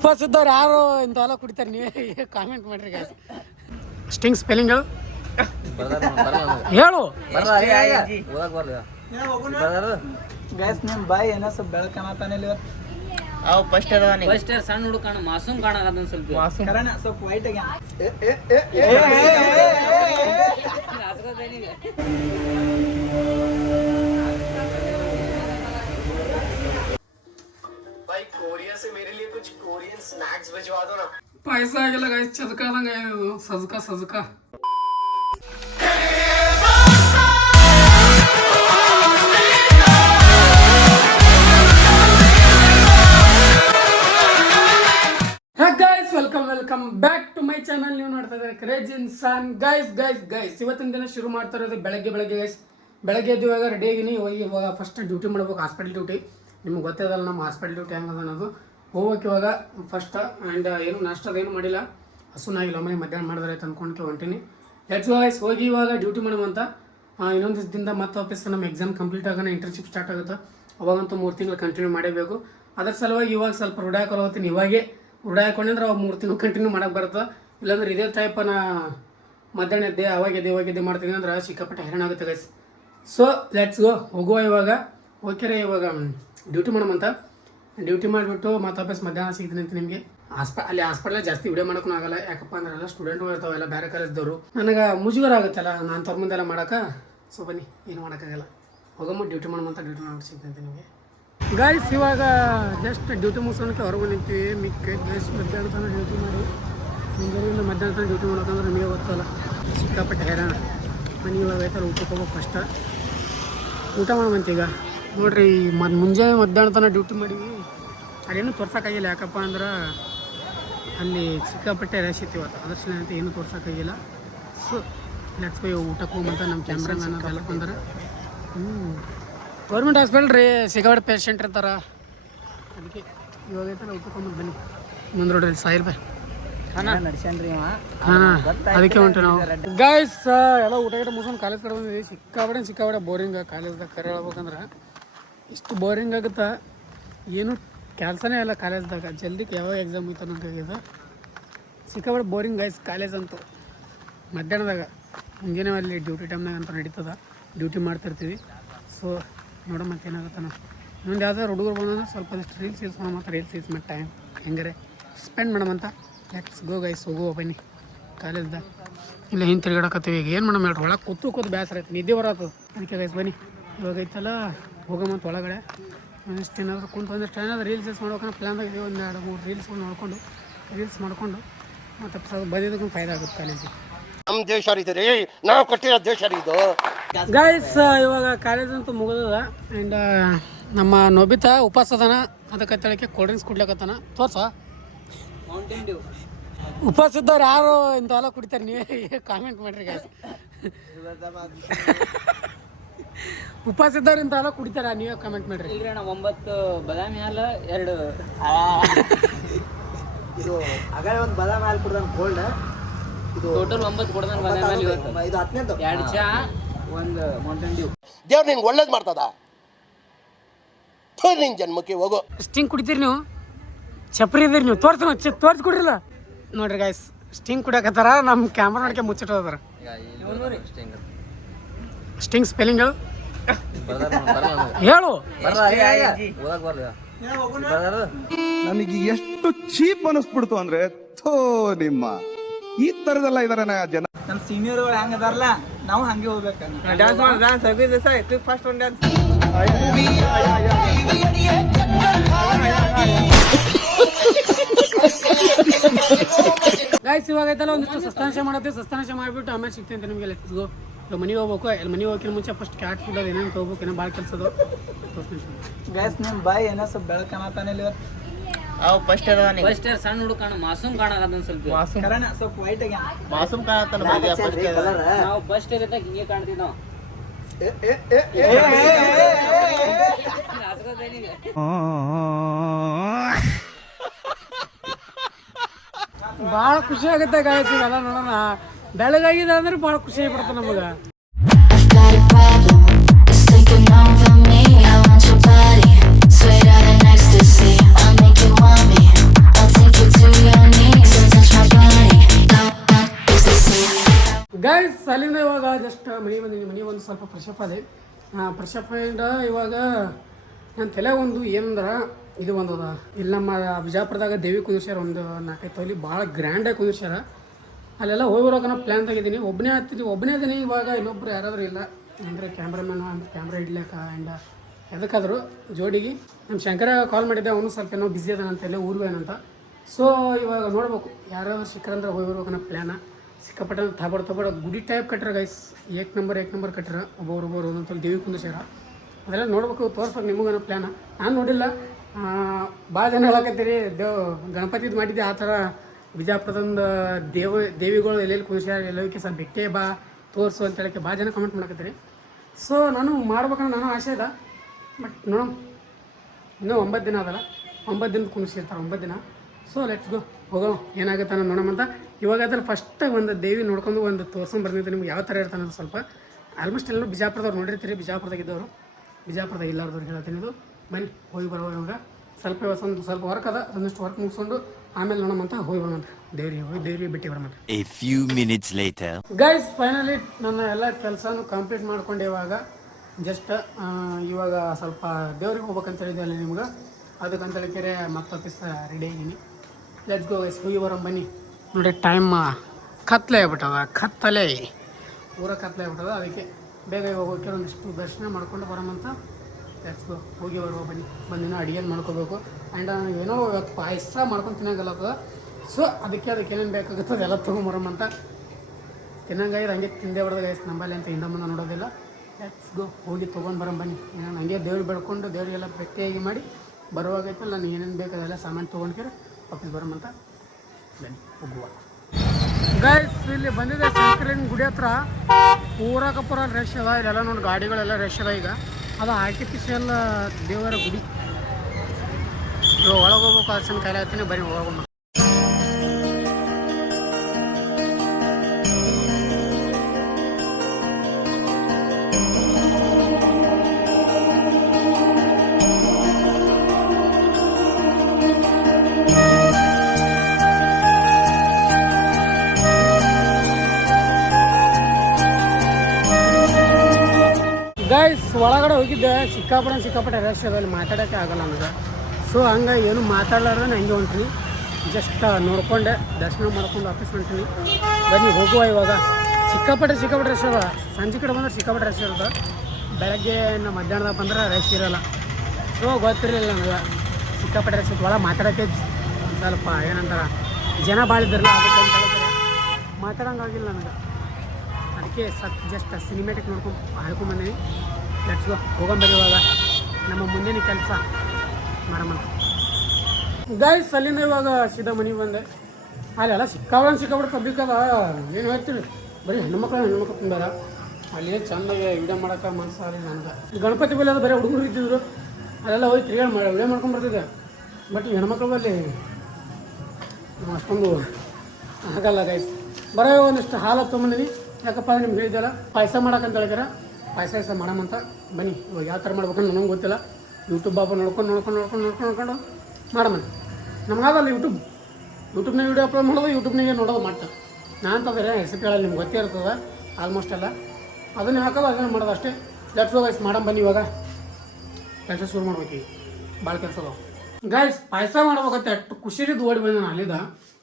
ಉಪವಾಸ ಇದ್ದವ್ರು ಯಾರು ಇಂಥವೆಲ್ಲ ಕುಡಿತಾರೆ ನೀವೇ ಕಾಮೆಂಟ್ ಮಾಡ್ರಿ ಗಾಯ್ಸ್ ಸ್ಟಿಂಗ್ ಸ್ಪೆಲ್ಲಿಂಗ್ ಹೇಳು ಗೈಸ್ ನಿಮ್ಮ ಬಾಯಿ ಏನೋ ಸ್ವಲ್ಪ ಬೆಳಕನತಾನೆ ಇಲ್ಲಿ ಅವು ಫಸ್ಟ್ ಸಣ್ಣ ಹುಡುಗ ಕಾಣ ಮಾಸೂಮ್ ಕಾಣಕತ್ತ ಸ್ವಲ್ಪ ಕರಣ ಸ್ವಲ್ಪ ವೈಟ್ ಆಗಿ से मेरे लिए कुछ कोरियन स्नैक्स भिजवा दो ना ಪಾಯಸ ಆಗಿಲ್ಲ ಗಾಯ್ಸ್ ಚದಕಾದಂಗ ಇದು ಸಜ್ಕ ಸಜ್ಕ guys welcome welcome back to my channel ನೀವು ನೋಡ್ತಾ ಇದ್ದಾರೆ craze Insaan guys guys guys ಇವತ್ತಿನ ದಿನ ಶುರು ಮಾಡ್ತಾ ಇರೋದು ಬೆಳಗ್ಗೆ ಬೆಳಗ್ಗೆ ಗೈಸ್ ಬೆಳಗ್ಗೆ ಎದ್ದು ಇವಾಗ ರೆಡಿ ಆಗಿನಿ ಹೋಗಿ ಇವಾಗ ಫಸ್ಟ್ ಡ್ಯೂಟಿ ಮಾಡ್ಬೇಕು ಹಾಸ್ಪಿಟಲ್ ಡ್ಯೂಟಿ ನಿಮ್ಗೆ ಗೊತ್ತಿದಲ್ಲ ನಮ್ಮ ಹಾಸ್ಪಿಟಲ್ ಡ್ಯೂಟಿ ಹೆಂಗದ ಅನ್ನೋದು ಹೋಗ್ಬೇಕು ಇವಾಗ ಫಸ್ಟ್ ಆ್ಯಂಡ್ ಏನು ನಾಷ್ಟದ ಏನು ಮಾಡಿಲ್ಲ. ಹಸುನಾಗಿಲ್ಲ ಒಮ್ಮೆ ಮಧ್ಯಾಹ್ನ ಮಾಡಿದ್ರೆ ಆಯ್ತು ಅಂದ್ಕೊಂಡ್ಕೆ ಹೊಂಟೀನಿ ಲೆಟ್ಸ್ ವೈಸ್ ಹೋಗಿ ಇವಾಗ ಡ್ಯೂಟಿ ಮಾಡುವಂತ ಇನ್ನೊಂದು ದಿನದಿಂದ ಮತ್ತೆ ವಾಪಸ್ ನಮ್ಮ ಎಕ್ಸಾಮ್ ಕಂಪ್ಲೀಟ್ ಆಗೋಣ ಇಂಟರ್ನ್ಶಿಪ್ ಸ್ಟಾರ್ಟ್ ಆಗುತ್ತೆ. ಅವಾಗಂತೂ ಮೂರು ತಿಂಗಳು ಕಂಟಿನ್ಯೂ ಮಾಡಬೇಕು. ಅದ್ರ ಸಲುವಾಗಿ ಇವಾಗ ಸ್ವಲ್ಪ ರೂಢ ಹೋಗ್ತೀನಿ ಇವಾಗೆ ರೂಢ ಅಂದ್ರೆ ಅವಾಗ ಮೂರು ತಿಂಗಳು ಕಂಟಿನ್ಯೂ ಮಾಡಕ್ಕೆ ಬರುತ್ತೆ. ಇಲ್ಲಾಂದ್ರೆ ಇದೇ ಟೈಪ್ ನಾ ಮಧ್ಯಾಹ್ನ ಎದ್ದೆ ಇವಾಗ ಎದ್ದೆ ಮಾಡ್ತೀನಿ ಅಂದ್ರೆ ಸಿಕ್ಕಾಪಟ್ಟೆ ಹೈರಾಣ ಆಗುತ್ತೆ ಗೈಸ್ ಸೊ ಲೆಟ್ಸ್ ಗೋ ಹೋಗುವ ಇವಾಗ. ಓಕೆ ಇವಾಗ ಡ್ಯೂಟಿ ಮಾಡಮಂತ ಡ್ಯೂಟಿ ಮಾಡಿಬಿಟ್ಟು ಮತ್ತೆ ವಾಪಸ್ ಮಧ್ಯಾಹ್ನ ಸಿಗ್ತೀನಿ ಅಂತ ನಿಮಗೆ. ಹಾಸ್ಪ ಅಲ್ಲಿ ಹಾಸ್ಪಿಟಲ್ ಜಾಸ್ತಿ ವಿಡಿಯೋ ಮಾಡೋಕ್ಕೂ ಆಗಲ್ಲ. ಯಾಕಪ್ಪ ಅಂದ್ರೆ ಎಲ್ಲ ಸ್ಟೂಡೆಂಟ್ಗಳು ಇರ್ತಾವೆಲ್ಲ, ಬೇರೆ ಕಾಲೇಜ್ದವರು. ನನಗೆ ಮುಜುಗರ ಆಗುತ್ತಲ್ಲ, ನಾನು ತೊರ ಮುಂದೆಲ್ಲ ಮಾಡೋಕೆ ಸೊ ಬನ್ನಿ, ಏನು ಮಾಡೋಕ್ಕಾಗಲ್ಲ. ಹೋಗಮ್ಮ, ಡ್ಯೂಟಿ ಮಾಡುವಂತ ಡ್ಯೂಟಿ ಮಾಡಿ ಸಿಗ್ತೀನಿ ಅಂತ ನಿಮಗೆ. ಗಾಯ್ಸ್ ಇವಾಗ ಜಸ್ಟ್ ಡ್ಯೂಟಿ ಮುಗಿಸೋಣಕ್ಕೆ ಹೊರಗೆ ನಿಂತೀವಿ. ಮಿಕ್ಕ ಗೈಸ್ ಮಧ್ಯಾಹ್ನ ತನಕ ಡ್ಯೂಟಿ ಮಾಡಿ. ಮುಂಜಾನೆಯಿಂದ ಮಧ್ಯಾಹ್ನ ತನಕ ಡ್ಯೂಟಿ ಮಾಡೋಕಂದ್ರೆ ನಿಮಗೆ ಗೊತ್ತಲ್ಲ. ಸಿಕ್ಕಾಪಟ್ಟೆ ಹೈರಾಣ. ಮನೆ ಇವಾಗ ಆಯ್ತಲ್ಲ ಊಟಕ್ಕೆ ಹೋಗೋಕೆ ಕಷ್ಟ. ಊಟ ಈಗ. ನೋಡ್ರಿ ಮತ್ತು ಮುಂಜಾನೆ ಮಧ್ಯಾಹ್ನ ತನಕ ಡ್ಯೂಟಿ ಮಾಡೀವಿ ಅದೇನು ತೋರ್ಸೋಕ್ಕಾಗಿಲ್ಲ. ಯಾಕಪ್ಪ ಅಂದ್ರೆ ಅಲ್ಲಿ ಸಿಕ್ಕಾಪಟ್ಟೆ ರಶ್ ಇತ್ತು ಇವತ್ತು. ಅದ್ರ ಸಲ ಅಂತ ಏನು ತೋರ್ಸೋಕ್ಕಾಗಿಲ್ಲ. ಸೊ ಲೆಟ್ಸ್ ಬೈ ಊಟಕ್ಕೆ ಹೋಗಂತ ನಮ್ಮ ಕ್ಯಾಮ್ರಾಮ್ಯಾನ್ ಅದೆಲ್ಲ ಬಂದ್ರೆ. ಹ್ಞೂ ಗೌರ್ಮೆಂಟ್ ಹಾಸ್ಪಿಟಲ್ ರೀ ಸಿಕ್ಕಾಪಟ್ಟೆ ಪೇಷಂಟ್ ಇರ್ತಾರ. ಅದಕ್ಕೆ ಇವಾಗ ಐತಲ್ಲ ಊಟಕ್ಕೆ ಬನ್ನಿ. ಮುಂದೆ ನೋಡ್ರಿ ಸಾಯಿಲ್ ಬೈ. ನಡ್ಸ್ಯಾನ್ರಿ ಇವ ಹಾಂ ಅದಕ್ಕೆ ಉಂಟು ನಾವು. ಗಾಯ್ಸ್ ಎಲ್ಲ ಊಟ ಗಿಟ ಮುಗಿಸ್ಕೊಂಡು ಕಾಲೇಜ್ ಕಡೆ ಬಂದಿದ್ದೀವಿ ಸಿಕ್ಕಾಬಡೆ ಸಿಕ್ಕಾಬಡೆ ಬೋರಿಂಗ್ ಕಾಲೇಜ್ದಾಗ ಕರೆ ಹೇಳ್ಬೇಕಂದ್ರೆ ಇಷ್ಟು ಬೋರಿಂಗ್ ಆಗುತ್ತಾ? ಏನು ಕೆಲಸನೇ ಇಲ್ಲ ಕಾಲೇಜ್ದಾಗ. ಜಲ್ದಿ ಯಾವಾಗ ಎಕ್ಸಾಮ್ ಹೋಯ್ತು ಇದು ಸಿಕ್ಕಾಪಟ್ಟೆ ಬೋರಿಂಗ್ ಗೈಸ್ ಕಾಲೇಜ್ ಅಂತೂ. ಮಧ್ಯಾಹ್ನದಾಗ, ಮುಂಜಾನೆ ಅಲ್ಲಿ ಡ್ಯೂಟಿ ಟೈಮ್ನಾಗ ಅಂತ ನಡೀತದ. ಡ್ಯೂಟಿ ಮಾಡ್ತಿರ್ತೀವಿ. ಸೊ ನೋಡೋ ಮತ್ತೆ ಏನಾಗುತ್ತೆ ನಾವು ಇನ್ನೊಂದು ಯಾವ್ದಾದ್ರು ಹುಡುಗರು ಬಂದ್ರೆ ಸ್ವಲ್ಪ ರೀಲ್ಸ್ ಯೂಸ್ ಮಾಡೋ ಮತ್ತು ರೀಲ್ಸ್ ಯೂಸ್ ಮಾಡಿ ಟೈಮ್ ಹೆಂಗಾರೆ? ಸ್ಪೆಂಡ್ ಮಾಡಮಂತ ಲೆಟ್ಸ್ ಗೋ ಗೈಸ್ ಹೋಗುವ ಬನ್ನಿ. ಕಾಲೇಜ್ದಾಗ. ಇಲ್ಲ ಹಿಂಗೆ ತಿರ್ಗಾಡಕತ್ತೀವಿ. ಈಗ ಏನು ಮೇಡಮ್? ಹೇಳ್ರಿ ಒಳಗೆ ಕೂತು ಕೂತು ಬೇಸರ ಐತೆ ನಿದ್ದೆ ಬರೋದು ಅದಕ್ಕೆ ಗೈಸ್ ಬನ್ನಿ. ಇವಾಗ ಐತಲ್ಲ ಅಂತ ಒಳಗಡೆ. ಒಂದಿಷ್ಟು ಏನಾದರೂ ಕುಂತು ಒಂದಿಷ್ಟು ಏನಾದರೂ ರೀಲ್ಸ್ ಯೂಸ್ ಮಾಡ್ಬೇಕಂದ್ರೆ ಪ್ಲ್ಯಾನ್ದಾಗ ಇದೀವಿ ಒಂದು ಎರಡು ಮೂರು ರೀಲ್ಸ್ಗಳು ನೋಡಿಕೊಂಡು ರೀಲ್ಸ್ ಮಾಡಿಕೊಂಡು ಮತ್ತು ಬಂದಿದ್ದಕ್ಕೂ ಫಾಯ್ದೆ ಆಗುತ್ತೆ ಕಾಲೇಜಿಗೆ ನಮ್ಮ ದೇಶ ಇದು ರೀ ನಾವು ಕಟ್ಟಿರೋ ದೇಶ ಇದು ಗೈಸ್ ಇವಾಗ ಕಾಲೇಜ್ ಅಂತೂ ಮುಗಿದದ. ಆ್ಯಂಡ್ ನಮ್ಮ ನೋಬಿತಾ ಉಪವಾಸ ಅದಾನ ಅದಕ್ಕೆ ತಳಕ್ಕೆ ಕೋಲ್ಡ್ ಡ್ರಿಂಕ್ಸ್ ಕುಡ್ಲಕತ್ತಾನ. ತೋರ್ಸ. ಉಪವಾಸ ಇದ್ದವ್ರು ಯಾರು ಇಂಥವೆಲ್ಲ ಕುಡಿತಾರೆ? ನೀವೇ ಕಾಮೆಂಟ್ ಮಾಡ್ರಿ ಗೈಸ್ ಉಪವಾಸ ಇದ್ದವ್ರು ಇಂಥವೆಲ್ಲ ಕುಡಿತಾರ? ನೀವೇ ಕಮೆಂಟ್ ಮಾಡ್ರಿ. ಇಲ್ರಿ ಅಣ್ಣ ಒಂಬತ್ತು ಬದಾಮಿ ಹಾಲು ಎರಡು ಇದು ಅಗಳೆ ಒಂದು ಬದಾಮಿ ಹಾಲು ಕುಡ್ದಾನ ಕೋಲ್ಡ್ ಇದು ಟೋಟಲ್ ಒಂಬತ್ತು ಕೊಡ್ದಾನ ಬದಾಮಿ ಹಾಲು ಇವತ್ತು. ಇದು ಹತ್ತನೇದು ಎರಡು ಚಾ ಒಂದು ಮೌಂಟೇನ್ ಡ್ಯೂ ದೇವ್ರು ನಿಂಗೆ ಒಳ್ಳೇದು ಮಾಡ್ತದ? ನಿನ್ ಜನ್ಮಕ್ಕೆ ಹೋಗೋ. ಸ್ಟಿಂಗ್ ಕುಡಿತೀರಿ ನೀವು? ಚಪ್ರಿ ಇದೀರಿ ನೀವು? ತೋರ್ಸಿ ತೋರ್ಸ್ ಕುಡ್ರಿಲ್ಲ? ನೋಡ್ರಿ ಗಾಯ್ಸ್ ಸ್ಟಿಂಗ್ ಕುಡಿಯಕತ್ತಾರ ನಮ್ಮ ಕ್ಯಾಮ್ರಾ ನೋಡ್ಕೆ ಮುಚ್ಚಿಟ್ಟೋದಾರ ಸ್ಟಿಂಗ್ ಸ್ಪೆಲ್ಲಿಂಗ್ ಹೇಳು. ನನಗೆ ಎಷ್ಟು ಚೀಪ್ ಅನಿಸ್ಬಿಡ್ತು ಅಂದ್ರೆ ಥೋ ನಿಮ್ಮ. ಈ ತರದಲ್ಲ ಇದಾರೆ ಜನ. ನಮ್ಮ ಸೀನಿಯರ್ಗಳು ಹೆಂಗ್ ಅದಾರಲ್ಲ ನಾವು ಹಂಗೆ ಹೋಗ್ಬೇಕು ಗಾಯ್ಸ್ ಇವಾಗ ಐತಲ್ಲ ಒಂದಿಷ್ಟು ಸಸ್ತಾಂಶ ಮಾಡತ್ತೆ ಸಸ್ತಾಂಶ ಮಾಡಿಬಿಟ್ಟು ಆಮೇಲೆ ಸಿಗ್ತೀನಿ ಅಂತ ನಿಮಗೆ. ಲೆಟ್ಸ್ ಗೋ ಇವಾಗ ಮನೆಗೆ ಹೋಗ್ಬೇಕು ಅಲ್ಲಿ ಮನೆಗೆ ಹೋಗಿನ ಮುಂಚೆ ಫಸ್ಟ್ ಕ್ಯಾಟ್ ಫುಡ್ ಅದು ಏನೇನು ತೊಗೋಬೇಕು ಏನೋ ಭಾಳ ಕೆಲಸ ಅದು ತೋರಿಸ್ತೀನಿ ನಿಮ್ಮ ನಿಮ್ ಬಾಯಿ ಏನೋ ಸ್ವಲ್ಪ ಬೆಳಕನತಾನೆ ಇಲ್ಲಿ ಇವತ್ತು ಅವ್ ಫಸ್ಟ್ ಅದಾವ ಫಸ್ಟ್ ಸಣ್ಣ ಹುಡುಗ ಕಾಣ ಮಾಸೂಮ್ ಕಾಣಕತ್ತ ಸ್ವಲ್ಪ ಕರಣ ಸ್ವಲ್ಪ ವೈಟ್ ಆಗಿ ಮಾಸೂಮ್ ಕಾಣತ್ತಾನ ಬಾಯಿ ಫಸ್ಟ್ ನಾವು ಫಸ್ಟ್ ಇರತ್ತಾಗ ಹಿಂಗೆ ಕಾಣ್ತೀವಿ ನಾವು ಭಾಳ ಖುಷಿ ಆಗುತ್ತೆ ಗಾಯಸ್ ಎಲ್ಲ ನೋಡೋಣ ಬೆಳಗಾಗಿದೆ ಅಂದ್ರೆ ಬಹಳ ಖುಷಿ ಆಗ್ಬಿಡುತ್ತೆ ನಮಗೆ. ಗೈಸ್ ಅಲ್ಲಿಂದ ಇವಾಗ ಜಸ್ಟ್ ಮನೆ ಬಂದಿನಿ ಮನೆ ಒಂದು ಸ್ವಲ್ಪ ಫ್ರೆಶಪ್ ಅದೇ ಫ್ರೆಶಪ್ ಆ್ಯಂಡ್ ಇವಾಗ ನನ್ನ ತಲೆ ಒಂದು ಏನಂದ್ರೆ, ಇದು ಒಂದು ಇಲ್ಲಿ ನಮ್ಮ ಬಿಜಾಪುರದಾಗ ದೇವಿ ಕುಂದಿರ್ಸ್ಯಾರ ಒಂದು ನಾಲ್ಕೈದು ತೊಲಿ ಭಾಳ ಗ್ರ್ಯಾಂಡಾಗಿ ಕುಂದಿರ್ಸ್ಯಾರ. ಅಲ್ಲೆಲ್ಲ ಹೋಗಿ ಬರೋಕನ ಪ್ಲ್ಯಾನ್ ತೆಗಿದ್ದೀನಿ ಒಬ್ಬನೇ ಹತ್ತಿದ್ದೀನಿ ಒಬ್ಬನೇ ಇದೀನಿ ಇವಾಗ ಇನ್ನೊಬ್ರು ಯಾರಾದರೂ ಇಲ್ಲ. ಅಂದರೆ ಕ್ಯಾಮ್ರಾಮನ್ ಕ್ಯಾಮ್ರಾ ಇಡ್ಲಿಕ್ಕೆ ಆ್ಯಂಡ್ ಎದಕ್ಕಾದ್ರು ಜೋಡಿಗೆ. ನಮ್ಮ ಶಂಕರ ಕಾಲ್ ಮಾಡಿದ್ದೆ. ಅವನು ಸ್ವಲ್ಪ ಏನೋ ಬಿಸಿ ಅದ ಅಂತೇಳಿ ಊರ್ವೇನಂತ ಸೊ ಇವಾಗ ನೋಡ್ಬೇಕು. ಯಾರಾದ್ರು ಸಿಕ್ಕರಂದ್ರೆ ಹೋಗಿ ಬರ್ಬೇಕನ್ನೋ ಪ್ಲ್ಯಾನ ಸಿಕ್ಕಾಪಟ್ಟೆ ತಬಡ್ ತಬಡ ಗುಡಿ ಟೈಪ್ ಕಟ್ಟರ ಗೈಸ್ ಏಕ್ ನಂಬರ್ ಏಕ್ ನಂಬರ್ ಕಟ್ಟರ ಒಬ್ಬೊಬ್ರು ಒಬ್ಬರು ಒಂದೊಂದು ದೇವಿ ಕುಂದಿಸ್ಯಾರ ಅದೆಲ್ಲ ನೋಡ್ಬೇಕು. ತೋರ್ಸ್ಬೇಕು ನಿಮಗೇನೋ ಪ್ಲ್ಯಾನ ನಾನು ನೋಡಿಲ್ಲ. ಭಾಳ ಜನ ಹೇಳಕತ್ತೀರಿ. ದೇವ್ ಗಣಪತಿದು ಮಾಡಿದ್ದೆ ಆ ಥರ ಬಿಜಾಪುರದಿಂದ ದೇವ, ದೇವಿಗಳು ಎಲ್ಲೆಲ್ಲಿ ಕುದಿಸ್ಯಾರ ಎಲ್ಲೋಕೆ ಸ್ವಲ್ಪ ಬಿಟ್ಟೆ ಬಾ, ತೋರಿಸು ಅಂತ ಹೇಳಕ್ಕೆ ಭಾಳ ಜನ ಕಮೆಂಟ್ ಮಾಡಕತ್ತೀರಿ. ಸೊ ನಾನು ಮಾಡ್ಬೇಕನ್ನೋ ನಾನು ಆಸೆ ಇದೆ. ಬಟ್ ನೋಡೋಣ. ಇನ್ನೂ ಒಂಬತ್ತು ದಿನ ಅದಲ್ಲ. ಒಂಬತ್ತು ದಿನದ ಕುಣಿಸಿರ್ತಾರೆ ಒಂಬತ್ತು ದಿನ. ಸೊ ಲೆಟ್ಸ್ ಗೋ ಹೋಗೋ ಏನಾಗುತ್ತೆ ನಾನು ನೋಡೋಣ ಇವಾಗ ಅದನ್ನು ಫಸ್ಟ್ ಒಂದು ದೇವಿ ನೋಡ್ಕೊಂಡು ಒಂದು ತೋರ್ಸ್ಕೊಂಡು ಬರ್ತೀನಿ ನಿಮ್ಗೆ ಯಾವ ಥರ ಇರ್ತಾನೆ ಅಂತ ಸ್ವಲ್ಪ. ಆಲ್ಮೋಸ್ಟ್ ಎಲ್ಲರೂ ಬಿಜಾಪುರದವ್ರು ನೋಡಿರ್ತೀರಿ, ಬಿಜಾಪುರದಾಗ ಇದ್ದವರು. ಬಿಜಾಪುರದಾಗ ಇಲ್ಲಾರ್ದವ್ರು ಹೇಳ್ತೀನಿ ಇದು. ಬನ್ನಿ, ಹೋಗಿ ಬರೋ ಇವಾಗ. ಸ್ವಲ್ಪ ಒಂದು ಸ್ವಲ್ಪ ವರ್ಕ್ ಅದ. ಒಂದಷ್ಟು ವರ್ಕ್ ಮುಗಿಸ್ಕೊಂಡು ಆಮೇಲೆ ನೋಡೋಣ ಹೋಗಿ ಬರೋಣ ದೇವ್ರಿ ಹೋಗಿ ದೇವ್ರಿ ಬಿಟ್ಟಿ ಬರೋಣ a few minutes later guys finally ನನ್ನ ಎಲ್ಲ ಕೆಲಸನೂ ಕಂಪ್ಲೀಟ್ ಮಾಡ್ಕೊಂಡು ಇವಾಗ. ಜಸ್ಟ್ ಇವಾಗ ಸ್ವಲ್ಪ ದೇವ್ರಿಗೆ ಹೋಗ್ಬೇಕಂತ ಹೇಳಿದ್ದೆ ಅಲ್ಲಿ ನಿಮ್ಗೆ? ಅದಕ್ಕಂತ ಹೇಳಿಕೆರೆ ಮತ್ತೆ ಆಫೀಸ್ ರೆಡಿ ಆಗಿದ್ದೀನಿ ಲೆಟ್ಸ್ ಗೋ ಗೈಸ್ ಹೋಗಿ ಬರೋಣ ಬನ್ನಿ. ನೋಡಿ ಟೈಮ್ ಕತ್ತಲೆ ಆಗ್ಬಿಟ್ಟದ ಕತ್ತಲೆ. ಊರ ಕತ್ತಲೆ ಆಗ್ಬಿಟ್ಟದ ಅದಕ್ಕೆ ಬೇಗ ಹೋಗೋಕೆ ಹೋಗಿ ಒಂದಿಷ್ಟು ದರ್ಶನ ಮಾಡ್ಕೊಂಡು ಬರೋಮಂತ ಲೆಟ್ಸ್ ಗೋ ಹೋಗಿ ಬರುವ ಬನ್ನಿ. ಬಂದಿನ ಅಡುಗೆ ಮಾಡ್ಕೋಬೇಕು. ಆ್ಯಂಡ್ ಏನೋ ಇವತ್ತು ಪಾಯಸ ಮಾಡ್ಕೊಂಡು ಅದು. ಸೊ ಅದಕ್ಕೆ ಅದಕ್ಕೆ ಏನೇನು ಬೇಕಾಗುತ್ತೆ ಅದೆಲ್ಲ ತೊಗೊಂಬರಮ್ಮಂತ ತಿನ್ನಂಗಾಯ್ದು ಹಂಗೆ ತಿಂದೇ ಬರೋದು ಗೈಸ್ ನಂಬಲ್ಲಿ ಅಂತ ಹಿಂದೆ ಮುಂದೆ ನೋಡೋದಿಲ್ಲ. ಲೆಟ್ಸ್ ಗೋ ಹೋಗಿ ತೊಗೊಂಡು ಬರೋಣ ಬನ್ನಿ. ನಾನು ಹಂಗೆ ದೇವ್ರಿಗೆ ಬೆಳ್ಕೊಂಡು ದೇವರಿಗೆಲ್ಲ ಭೇಟಿಯಾಗಿ ಮಾಡಿ ಬರುವಾಗೈತೆ ನಾನು ಏನೇನು ಬೇಕು ಅದೆಲ್ಲ ಸಾಮಾನು ತೊಗೊಂಡ್ಕಿರ ವಾಪಸ್ ಬರೋಮಂತ ಬನ್ನಿ, ಹೋಗುವ. ಗಾಯ್ಸ್ ಇಲ್ಲಿ ಬಂದಿದೆ ಸಂಕ್ರೀನ್ ಗುಡಿ ಹತ್ರ. ಪೂರಕ ಪೂರ ರಶ್ ಅದ. ಇಲ್ಲೆಲ್ಲ ನೋಡಿ ಗಾಡಿಗಳೆಲ್ಲ ರಶ್ ಅದ ಈಗ. ಅದು ಆರ್ಟಿಫಿಷಿಯಲ್ ದೇವರ ಗುಡಿ. ಇವಾಗ ಒಳಗೆ ಹೋಗ್ಬೇಕು ಅರ್ಸನ್ ಕಾಯಿಲೆ ಬರೀ ಹೋಗೋಣ ಗೈಸ್ ಒಳಗಡೆ ಹೋಗಿದ್ದೆ, ಸಿಕ್ಕಾಪಟ್ಟೆ ಸಿಕ್ಕಾಪಟ್ಟೆ ರಶ್ ಅದಲ್ಲಿ ಮಾತಾಡೋಕ್ಕೆ ಆಗಲ್ಲ ನನಗೆ. ಸೊ ಹಂಗೆ ಏನು ಮಾತಾಡ್ಲಾರ್ದ ಹಂಗೆ ಹೊಂಟ್ರಿ ಜಸ್ಟ್ ನೋಡ್ಕೊಂಡೆ, ದರ್ಶನ ಮಾಡ್ಕೊಂಡು ವಾಪಸ್ ಹೊಂಟೀನಿ. ಬನ್ನಿ, ಹೋಗುವ ಇವಾಗ. ಸಿಕ್ಕಾಪಟ್ಟೆ ಸಿಕ್ಕಾಪಟ್ಟೆ ರಶ್ ಅದ. ಸಂಜೆ ಕಡೆ ಬಂದ್ರೆ ಸಿಕ್ಕಾಪಟ್ಟೆ ರಶ್ ಇರುತ್ತೆ. ಬೆಳಗ್ಗೆ ನಮ್ಮ ಮಧ್ಯಾಹ್ನದಾಗ ಬಂದ್ರೆ ರಶ್ ಇರೋಲ್ಲ. ಸೊ ಗೊತ್ತಿರಲಿಲ್ಲ ನನಗೆ. ಸಿಕ್ಕಾಪಟ್ಟೆ ರಶ್ ಇತ್ತು. ಒಳಗೆ ಮಾತಾಡೋಕ್ಕೆ ಸ್ವಲ್ಪ ಏನಂತಾರ? ಜನ ಭಾಳ ಇದ್ರಲ್ಲ, ಅದಕ್ಕೆ ಮಾತಾಡೋಂಗಾಗಿಲ್ಲ ನನಗೆ. ಅದಕ್ಕೆ ಸತ್ ಜಸ್ಟ್ ಸಿನಿಮೆಟಿಕ್ ನೋಡ್ಕೊಂಡು ಹಾಡ್ಕೊಂಬಂದೀನಿ ಗೋ ಹೋಗಂಬರಿ ಇವಾಗ. ನಮ್ಮ ಮುಂದಿನ ಕೆಲಸ. ಮಾಡಮಂತ ಗೈಸ್ ಅಲ್ಲಿಂದ ಇವಾಗ ಸೀದಾ ಮನೆಗೆ ಬಂದೆ. ಅಲ್ಲೆಲ್ಲ ಸಿಕ್ಕಾವಲ್ಲ ಸಿಕ್ಕಾಬಿಟ್ಟು ಪಬ್ಲಿಕ್ ಅದ ಏನು ಹೇಳ್ತೀವಿ ಬರೀ ಹೆಣ್ಮಕ್ಳು ಹೆಣ್ಮಕ್ಳು ತುಂಬಾರ ಅಲ್ಲಿ ಚಂದಾಗಿ ವಿಡಿಯೋ ಮಾಡೋಕೆ ಮನಸ್ಸು ನನಗೆ. ಗಣಪತಿ ಬಲ್ಲಿ ಅದು ಬರೀ ಹುಡುಗರು ಇದ್ದಿದ್ರು. ಅಲ್ಲೆಲ್ಲ ಹೋಗಿ ತಿರುಗಾಡಿ ಮಾಡಿ ವಿಡಿಯೋ ಮಾಡ್ಕೊಂಡು ಬರ್ತಿದ್ದೆ. ಬಟ್ ಹೆಣ್ಮಕ್ಳ ಬಲ್ಲಿ ಅಷ್ಟೊಂದು ಆಗಲ್ಲ ಗೈಸ್ ಬರೋ ಒಂದಿಷ್ಟು ಹಾಲು ತೊಗೊಂಡಿದ್ದೀನಿ ಯಾಕಪ್ಪ ಅಂದ್ರೆ ನಿಮ್ಗೆ ಹೇಳಿದ್ದಲ್ಲ ಪಾಯಸ ಮಾಡೋಕ್ಕಂತ ಹೇಳಿದಾರೆ. ಪಾಯಸ ಗೀಸ ಮಾಡಮಂತ ಬನ್ನಿ, ಇವಾಗ ಯಾವ ಥರ ಮಾಡ್ಬೇಕಂತ ನನಗೆ ಗೊತ್ತಿಲ್ಲ. ಯೂಟ್ಯೂಬ್ ಬಾಬು ನೋಡ್ಕೊಂಡು ನೋಡ್ಕೊಂಡು ನೋಡ್ಕೊಂಡು ನೋಡ್ಕೊಂಡು ನೋಡ್ಕೊಂಡು. ಮಾಡಮ್ಮ ನಮ್ಗೆ ಆಗಲ್ಲ ಯೂಟ್ಯೂಬ್ ಯೂಟ್ಯೂಬ್ನಾಗ ವೀಡಿಯೋ ಅಪ್ಲೋಡ್ ಮಾಡೋದು ಯೂಟ್ಯೂಬ್ನಾಗೆ ನೋಡೋದು ಮಾಡ್ತಾ ನಾನು ಅಂತಂದ್ರೆ ರೆಸಿಪಿ ನಿಮ್ಗೆ ಗೊತ್ತೇ ಇರ್ತದೆ ಆಲ್ಮೋಸ್ಟ್ ಎಲ್ಲ. ಅದನ್ನೇ ಹಾಕೋದು, ಅದನ್ನು ಮಾಡೋದು ಅಷ್ಟೇ. ಲೆಟ್ಸ್ ಗೈಸ್ ಮಾಡಮ್ ಬನ್ನಿ ಇವಾಗ. ಕೆಲಸ ಶುರು ಮಾಡ್ಬೇಕು ಈಗ. ಭಾಳ ಕೆಲಸ ಅದಾವ. ಗೈಸ್ ಪಾಯಸ ಮಾಡ್ಬೇಕಂತ ಎಷ್ಟು ಖುಷಿಲಿದ್ದು ಓಡಿ ಬಂದ ನಾನು ಅಲ್ಲಿದ.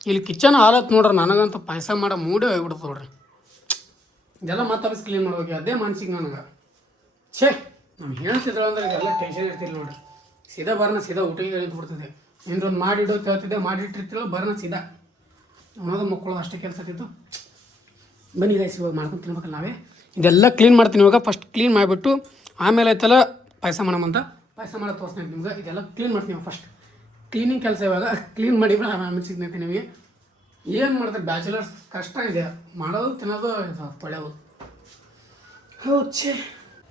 ಇಲ್ಲಿ ಕಿಚನ್ ಆಲತ್ತು ನೋಡ್ರಿ, ನನಗಂತ ಪಾಯಸ ಮಾಡೋ ಮೂಡೇ ಹೋಗ್ಬಿಡ್ತದೆ ನೋಡ್ರಿ. ಇದೆಲ್ಲ ಮತ್ತೆ ಕ್ಲೀನ್ ಮಾಡ್ಬೇಕು ಅದೇ ಮನ್ಸಿಗೆ ನನಗೆ. ಛೇ! ನಮ್ಮ ಹೇಳ್ತಿದ್ರು ಅಂದ್ರೆ ಎಲ್ಲ ಟೆನ್ಷನ್ ಇರ್ತಿಲ್ಲ ನೋಡ್ರಿ. ಸೀದಾ ಬರ್ನ ಸೀದಾ ಊಟಿಗೆ ಇಳಿದು ಬಿಡ್ತದೆ. ಇನ್ನೊಂದು ಮಾಡಿಡೋ ಹೇಳ್ತಿದ್ದೆ ಮಾಡಿಟ್ಟಿರ್ತಿಲ್ಲ ಬರ್ನ ಸೀದಾ. ಅನ್ನೋದು ಮಕ್ಕಳೋದು ಅಷ್ಟೇ ಕೆಲಸ ಇತ್ತು ಬನ್ನಿ ಗೈಸ್ ಇವಾಗ ಮಾಡ್ಕೊಂಡು ತಿನ್ಬೇಕಲ್ಲ ನಾವೇ? ಇದೆಲ್ಲ ಕ್ಲೀನ್ ಮಾಡ್ತೀನಿ ಇವಾಗ ಫಸ್ಟ್ ಕ್ಲೀನ್ ಮಾಡಿಬಿಟ್ಟು ಆಮೇಲೆ ಆಯ್ತಲ್ಲ ಪಾಯಸ ಮಾಡೋಮಂತ ಪಾಯಸ ಮಾಡೋ ತೋರಿಸ್ತೀನಿ ನಿಮ್ಗೆ. ಇದೆಲ್ಲ ಕ್ಲೀನ್ ಮಾಡ್ತೀನಿ ಫಸ್ಟ್ ಕ್ಲೀನಿಂಗ್ ಕೆಲಸ ಇವಾಗ ಕ್ಲೀನ್ ಮಾಡಿ ಆಮೇಲೆ ಸಿಗ್ತೈತೆ ನಿಮಗೆ. ಏನು ಮಾಡಿದ್ರೆ ಬ್ಯಾಚುಲರ್ಸ್ ಕಷ್ಟ ಇದೆ. ಮಾಡೋದು, ತಿನ್ನೋದು, ಇದು ತೊಳೆಯೋದು. ಹೌದು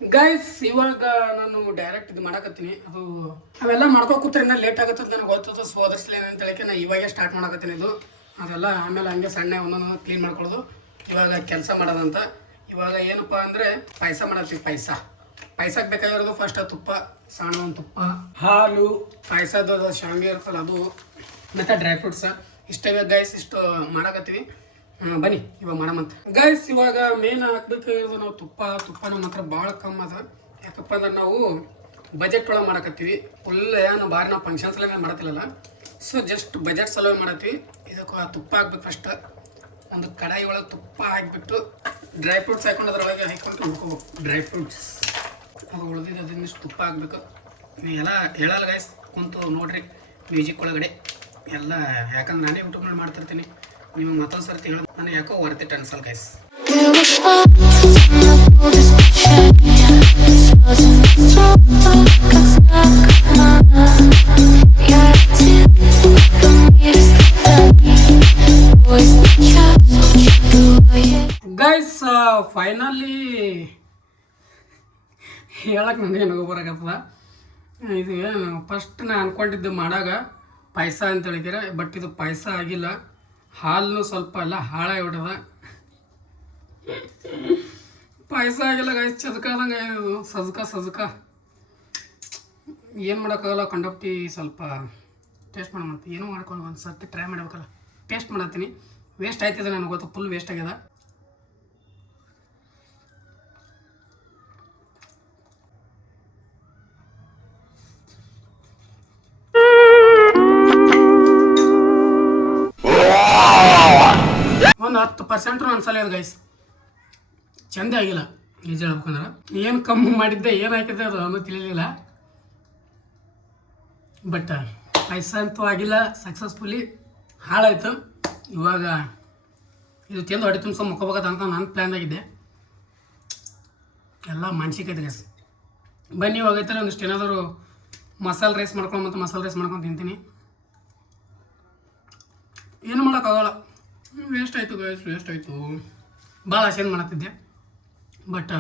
ಗೈಸ್ ಇವಾಗ ನಾನು ಡೈರೆಕ್ಟ್ ಇದು ಮಾಡಕತ್ತೀನಿ. ಅದು ಅವೆಲ್ಲ ಮಾಡ್ಕೋ ಕೂತ್ರೆ ಲೇಟ್ ಆಗುತ್ತೆ ಅಂತ ನನಗೆ ಗೊತ್ತದ ಸೊ ಅದ್ರಸ್ಲೇನ ಅಂತ ಹೇಳಕ್ಕೆ ನಾನು ಇವಾಗೇ ಸ್ಟಾರ್ಟ್ ಮಾಡಕತ್ತೀನಿ ಇದು. ಅದೆಲ್ಲ ಆಮೇಲೆ ಹಂಗೆ ಸಣ್ಣ ಒಂದೊಂದು ಕ್ಲೀನ್ ಮಾಡ್ಕೊಳ್ಳೋದು. ಇವಾಗ ಕೆಲಸ ಮಾಡೋದಂತ. ಇವಾಗ ಏನಪ್ಪ ಅಂದರೆ ಪಾಯಸ ಮಾಡತ್ತೀವಿ ಪಾಯಸ. ಪಾಯಸಕ್ಕೆ ಬೇಕಾಗಿರೋದು ಫಸ್ಟ್ ತುಪ್ಪ ಸಣ್ಣ ಒಂದು ತುಪ್ಪ. ಹಾಲು. ಪಾಯಸದ ಶಾವಿಗೆ ಇರ್ತಲ್ಲ ಅದು. ಮತ್ತು ಡ್ರೈ ಫ್ರೂಟ್ಸ ಇಷ್ಟೇ ಗೈಸ್ ಇಷ್ಟು ಮಾಡಕತ್ತೀವಿ. ಹಾಂ, ಬನ್ನಿ, ಇವಾಗ ಮಾಡಮಂತ ಗೈಸ್ ಇವಾಗ ಮೇನ್ ಹಾಕ್ಬೇಕಾಗಿರೋದು ನಾವು ತುಪ್ಪ. ತುಪ್ಪ ನಮ್ಮ ಹತ್ರ ಭಾಳ ಕಮ್ಮಿ ಅದ. ಯಾಕಪ್ಪ ಅಂದ್ರೆ ನಾವು ಬಜೆಟ್ ಒಳಗೆ ಮಾಡಕತ್ತೀವಿ. ಫುಲ್ ಏನು ಭಾರಿ ನಾವು ಫಂಕ್ಷನ್ಸ್ ಎಲ್ಲ ಮಾಡತ್ತಿಲ್ಲಲ್ಲ. ಸೊ ಜಸ್ಟ್ ಬಜೆಟ್ ಸಲುವಾಗಿ ಮಾಡತ್ತೀವಿ. ಇದಕ್ಕೆ ತುಪ್ಪ ಹಾಕ್ಬೇಕು ಫಸ್ಟ್ ಒಂದು ಕಡಾಯಿ ಒಳಗೆ ತುಪ್ಪ ಹಾಕ್ಬಿಟ್ಟು ಡ್ರೈ ಫ್ರೂಟ್ಸ್ ಹಾಕೊಂಡು ಅದ್ರೊಳಗೆ ಹಾಕೊಂಡು ಹುಡ್ಕೋಬೇಕು ಡ್ರೈ ಫ್ರೂಟ್ಸ್ ಅದು ಉಳಿದಿದ್ದು ಅದನ್ನಿಷ್ಟು ತುಪ್ಪ ಹಾಕ್ಬೇಕು. ಎಲ್ಲ ಹೇಳಲ್ಲ ಗೈಸ್ ಕುಂತು ನೋಡ್ರಿ, ಮ್ಯೂಸಿಕ್ ಒಳಗಡೆ. ಎಲ್ಲ ಯಾಕಂದ್ರೆ ನಾನೇ ಯೂಟ್ಯೂಬ್ ಮಾಡಿ ಮಾಡ್ತಿರ್ತೀನಿ. ನೀವು ಮತ್ತೊಂದು ಸರ್ತಿ ಹೇಳೋದು ನನಗೆ ಯಾಕೋ ವರ್ತ್ ಇಟ್ ಅನ್ಸಲ್ ಗೈಸ್ ಗೈಸ್ ಫೈನಲಿ ಹೇಳಕ್ಕೆ ನನಗೆ ನಗು ಬರಕತ್ತದ. ಇದು ಏನು ಫಸ್ಟ್ ನಾ ಅನ್ಕೊಂಡಿದ್ದು ಮಾಡಾಗ, ಪಾಯಸ ಅಂತ ಹೇಳಿದ್ದೀರ ಬಟ್ ಇದು ಪಾಯಸ ಆಗಿಲ್ಲ. ಹಾಲು ಸ್ವಲ್ಪ ಎಲ್ಲ ಹಾಳಾಗ್ಬಿಟ್ಟದ ಪಾಯಸ ಆಗಿಲ್ಲ ಗೈಸ್ ಚದಕಾದಂಗೆ ಇದು, ಸಜ್ಕ ಸಜ್ಕ. ಏನು ಮಾಡೋಕ್ಕಾಗಲ್ಲ ಕಂಡಪ್ಟಿ ಸ್ವಲ್ಪ ಟೇಸ್ಟ್ ಮಾಡೋಣ ಏನೂ ಮಾಡ್ಕೊಂಡು ಒಂದು ಸರ್ತಿ ಟ್ರೈ ಮಾಡ್ಬೇಕಲ್ಲ. ಟೇಸ್ಟ್ ಮಾಡತ್ತೀನಿ. ವೇಸ್ಟ್ ಆಯ್ತಿದೆ ನನಗೆ ಗೊತ್ತು ಫುಲ್ ವೇಸ್ಟ್ ಆಗ್ಯದ. ಹತ್ತು ಪರ್ಸೆಂಟ್ ಅನ್ಸಲ್ಲ ಇದು ಗೈಸ್ ಚಂದ ಆಗಿಲ್ಲ. ನಿಜ ಹೇಳ್ಬೇಕಂದ್ರೆ. ಏನು ಕಮ್ಮಿ ಮಾಡಿದ್ದೆ, ಏನು ಹಾಕಿದ್ದೆ ಅದು ಅನ್ನೋ ತಿಳಿಲಿಲ್ಲ. ಬಟ್ ಪೈಸ ಅಂತೂ ಆಗಿಲ್ಲ ಸಕ್ಸಸ್ಫುಲಿ ಹಾಳಾಯಿತು. ಇವಾಗ ಇದು ತಿಂದು ಹೊಡೆ ತುಂಬ ಮುಖಬೇಕಂತ ಅಂತ ನನ್ನ ಪ್ಲ್ಯಾನ್ ಆಗಿದ್ದೆ. ಎಲ್ಲ ಮಾನಸಿಕತೆ ಗೈಸ್ ಬನ್ನಿ ಹೋಗೈತಲ್ಲ ಒಂದಿಷ್ಟು ಏನಾದರೂ ಮಸಾಲೆ ರೈಸ್ ಮಾಡ್ಕೊಂಡು ಮತ್ತು ಮಸಾಲೆ ರೈಸ್ ಮಾಡ್ಕೊಂಡು ತಿಂತೀನಿ. ಏನು ಮಾಡೋಕ್ಕಾಗಲ್ಲ ವೇಸ್ಟ್ ಆಯಿತು ಗೈಸ್ ವೇಸ್ಟ್ ಆಯಿತು. ಭಾಳ ಆಸೆನ್ ಮಾಡತ್ತಿದ್ದೆ? ಬಟ್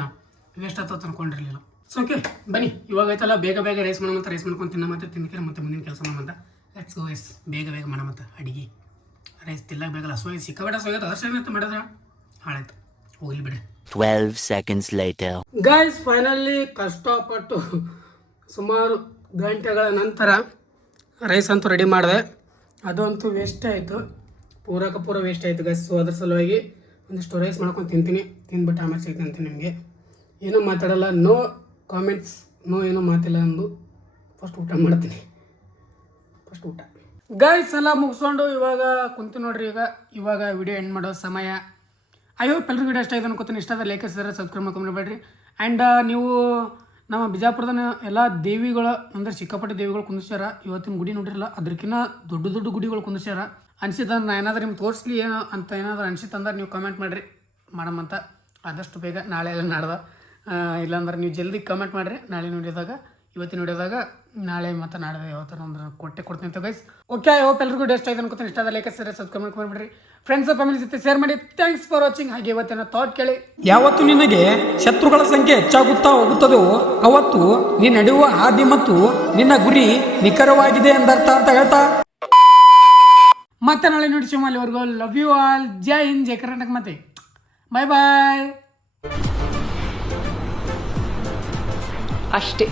ವೇಸ್ಟ್ ಆಯ್ತು ಅನ್ಕೊಂಡಿರಲಿಲ್ಲ. ಸೊ ಓಕೆ ಬನ್ನಿ. ಇವಾಗ ಆಯ್ತಲ್ಲ ಬೇಗ ಬೇಗ ರೈಸ್ ಮಾಡಮಂತ ರೈಸ್ ಮಾಡ್ಕೊಂಡು ತಿನ್ನ ಮತ್ತೆ ತಿನ್ನಕ್ಕೆ ಮತ್ತೆ ಮುಂದಿನ ಕೆಲಸ ಮಾಡಮಂತ ಲೆಟ್ಸ್ ಗೋ ಎಸ್ ಬೇಗ ಬೇಗ ಮಾಡಮಂತ ಅಡಿಗೆ. ರೈಸ್ ತಿಲ್ಲಕ್ಕೆ ಬೇಗಲ್ಲ ಸೊ ಸಿಕ್ಕಬೇಡ ಸೊ ಅದರ್ಶನ ಅಂತ ಮಾಡಿದ್ರೆ ಹಾಳಾಯ್ತು. ಹೋಗ್ಲಿ ಬಿಡಿ. 12 seconds later. ಗಾಯ್ಸ್ ಫೈನಲಿ ಕಷ್ಟಪಟ್ಟು ಸುಮಾರು ಗಂಟೆಗಳ ನಂತರ ರೈಸ್ ಅಂತೂ ರೆಡಿ ಮಾಡಿದೆ. ಅದಂತೂ ವೇಸ್ಟ್ ಆಯಿತು. ಪೂರಕ ಪೂರ ವೇಸ್ಟ್ ಆಯಿತು ಗೈಸ್ ಸೊ ಅದ್ರ ಸಲುವಾಗಿ ಒಂದಿಷ್ಟು ರೈಸ್ ಮಾಡ್ಕೊಂಡು ತಿಂತೀನಿ. ತಿಂದ್ಬಿಟ್ಟು ಆಮೇಲೆ ಸಿಗ್ತೀನಿ ಅಂತೀನಿ ನಿಮಗೆ. ಏನೂ ಮಾತಾಡಲ್ಲ. ನೋ ಕಾಮೆಂಟ್ಸ್ ನೋ ಏನೂ ಮಾತಿಲ್ಲ ಅಂದು ಫಸ್ಟ್ ಊಟ ಮಾಡ್ತೀನಿ. ಫಸ್ಟ್ ಊಟ. ಗೈಸ್ ಎಲ್ಲ ಮುಗಿಸ್ಕೊಂಡು ಇವಾಗ ಕುಂತು ನೋಡ್ರಿ ಈಗ. ಇವಾಗ ವಿಡಿಯೋ ಎಂಡ್ ಮಾಡೋ ಸಮಯ. ಅಯ್ಯೋ ಹೋಪ್ ವಿಡಿಯೋ ಇಷ್ಟ ಆಯ್ತು ಅನ್ಕೋತೀನಿ. ಇಷ್ಟ ಲೈಕ್ ಸರ್ ಸಬ್ಸ್ಕ್ರೈಬ್ ಮಾಡ್ಕೊಂಡ್ಬಿಡ್ಬೇಡ್ರಿ ಆ್ಯಂಡ್ ನೀವು ನಮ್ಮ ಬಿಜಾಪುರದ ಎಲ್ಲ ದೇವಿಗಳ, ಅಂದ್ರೆ ಸಿಕ್ಕಾಪಟ್ಟೆ ದೇವಿಗಳು ಕುಂದಿಸ್ಯಾರ ಇವತ್ತಿನ ಗುಡಿ ನೋಡಿರಲ್ಲ ಅದಕ್ಕಿಂತ ದೊಡ್ಡ ದೊಡ್ಡ ಗುಡಿಗಳು ಕುಂದಿಸ್ಯಾರ ಅನ್ಸಿತ್ತಂದ್ರೆ ನಾನು ಏನಾದರೂ ನಿಮ್ಗೆ ತೋರಿಸ್ಲಿ ಏನೋ ಅಂತ ಏನಾದರೂ ಅನಿಸಿತ್ತಂದ್ರೆ ನೀವು ಕಮೆಂಟ್ ಮಾಡಿರಿ. ಅಂತ ಆದಷ್ಟು ಬೇಗ ನಾಳೆ ಎಲ್ಲ ನಾಡ್ದ. ಇಲ್ಲಾಂದ್ರೆ ನೀವು ಜಲ್ದಿ ಕಮೆಂಟ್ ಮಾಡಿರಿ. ನಾಳೆ ನೋಡಿದಾಗ, ಇವತ್ತಿನ ನೋಡಿದಾಗ ನಾಳೆ ಮತ್ತು ನಾಳೆ ಯಾವತ್ತಾರ ಅಂದ್ರೆ ಕೊಟ್ಟೆ ಕೊಡ್ತೀನಿ ಅಂತ ಗೈಸ್ ಓಕೆ ಐ ಹೋಪ್ ಎಲ್ರಿಗೂ ಡೆಸ್ಟ್ ಆಯ್ತು ಅನ್ಕೋತೀನಿ. ಇಷ್ಟ ಆದ ಲೈಕ್ ಸರ್ ಸಬ್ಸ್ಕ್ರೈಬ್ ಮಾಡ್ಕೊಂಡ್ಬಿಡ್ರಿ ಫ್ರೆಂಡ್ಸ್ ಫ್ಯಾಮಿಲಿ ಜೊತೆ ಶೇರ್ ಮಾಡಿ. ಥ್ಯಾಂಕ್ಸ್ ಫಾರ್ ವಾಚಿಂಗ್ ಹಾಗೆ ಇವತ್ತಿನ ಥಾಟ್ ಕೇಳಿ. ಯಾವತ್ತು ನಿನಗೆ ಶತ್ರುಗಳ ಸಂಖ್ಯೆ ಹೆಚ್ಚಾಗುತ್ತಾ ಹೋಗುತ್ತದೋ ಅವತ್ತು ನೀ ನಡೆಯುವ ಹಾದಿ ಮತ್ತು ನಿನ್ನ ಗುರಿ ನಿಖರವಾಗಿದೆ ಎಂದರ್ಥ ಅಂತ ಹೇಳ್ತಾ. ಮತ್ತೆ ನಾಳೆ ನೋಡಿ ಅಲ್ಲಿವರೆಗೂ ಲವ್ ಯು ಆಲ್ ಜೈ ಹಿಂದ್, ಜೈ ಕರ್ನಾಟಕ ಮತ್ತೆ. ಬಾಯ್ ಬಾಯ್ ಅಷ್ಟೇ.